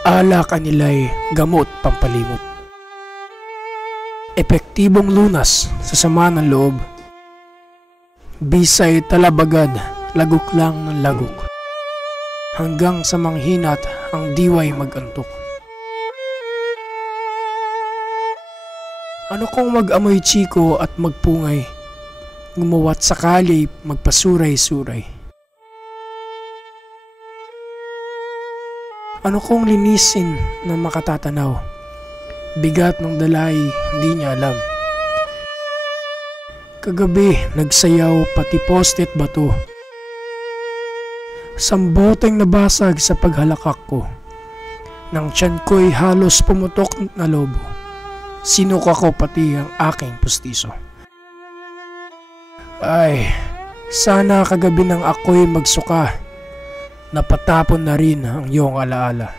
alak anilay gamot pampalimot. Epektibong lunas sa sama ng loob. Bisay talabagad, lagok lang ng lagok. Hanggang sa manghinat ang diway magantok. Ano kung mag-amoy chiko at magpungay, gumawat sakali magpasuray-suray. Ano kung linisin ng makatatanaw, bigat ng dalay hindi niya alam. Kagabi nagsayaw pati post-it bato, samboteng nabasag sa paghalakak ko, nang tiyan ko'y halos pumutok na lobo. Sinuka ko pati ang aking pustiso. Ay, sana kagabi nang ako'y magsuka, napatapon na rin ang iyong alaala.